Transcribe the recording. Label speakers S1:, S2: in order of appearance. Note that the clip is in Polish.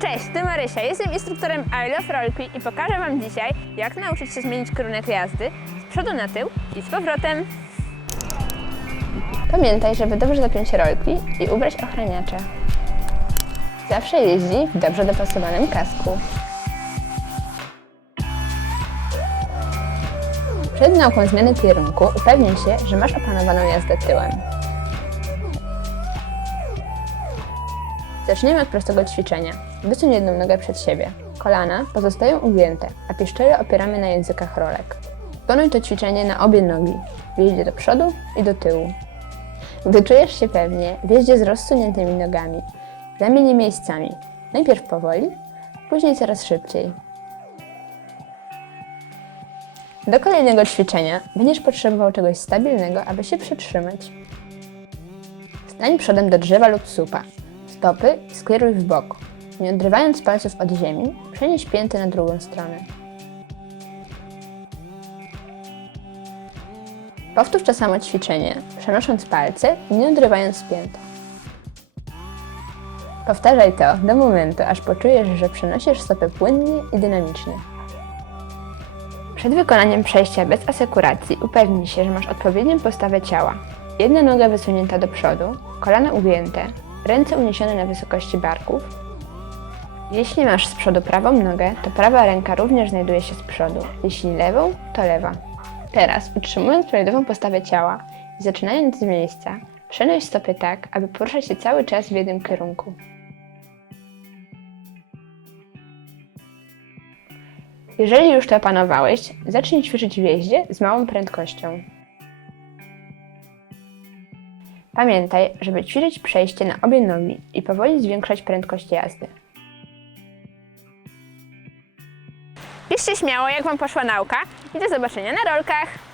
S1: Cześć, tu Marysia. Jestem instruktorem I Love Rolki i pokażę Wam dzisiaj, jak nauczyć się zmienić kierunek jazdy z przodu na tył i z powrotem. Pamiętaj, żeby dobrze zapiąć rolki i ubrać ochraniacze. Zawsze jeździ w dobrze dopasowanym kasku. Przed nauką zmiany kierunku upewnij się, że masz opanowaną jazdę tyłem. Zaczniemy od prostego ćwiczenia. Wysuń jedną nogę przed siebie. Kolana pozostają ugięte, a pieszczery opieramy na językach rolek. Wykonuj to ćwiczenie na obie nogi, w jeździe do przodu i do tyłu. Gdy czujesz się pewnie, w jeździe z rozsuniętymi nogami. Zamień je miejscami. Najpierw powoli, później coraz szybciej. Do kolejnego ćwiczenia będziesz potrzebował czegoś stabilnego, aby się przytrzymać. Stań przodem do drzewa lub słupa. Stopy skieruj w bok. Nie odrywając palców od ziemi, przenieś pięty na drugą stronę. Powtórz to samo ćwiczenie, przenosząc palce i nie odrywając pięt. Powtarzaj to do momentu, aż poczujesz, że przenosisz stopy płynnie i dynamicznie. Przed wykonaniem przejścia bez asekuracji upewnij się, że masz odpowiednią postawę ciała. Jedna noga wysunięta do przodu, kolana ugięte, ręce uniesione na wysokości barków. Jeśli masz z przodu prawą nogę, to prawa ręka również znajduje się z przodu. Jeśli lewą, to lewa. Teraz, utrzymując prawidłową postawę ciała i zaczynając z miejsca, przenoś stopy tak, aby poruszać się cały czas w jednym kierunku. Jeżeli już to opanowałeś, zacznij ćwiczyć w jeździe z małą prędkością. Pamiętaj, żeby ćwiczyć przejście na obie nogi i powoli zwiększać prędkość jazdy. Piszcie śmiało, jak Wam poszła nauka i do zobaczenia na rolkach!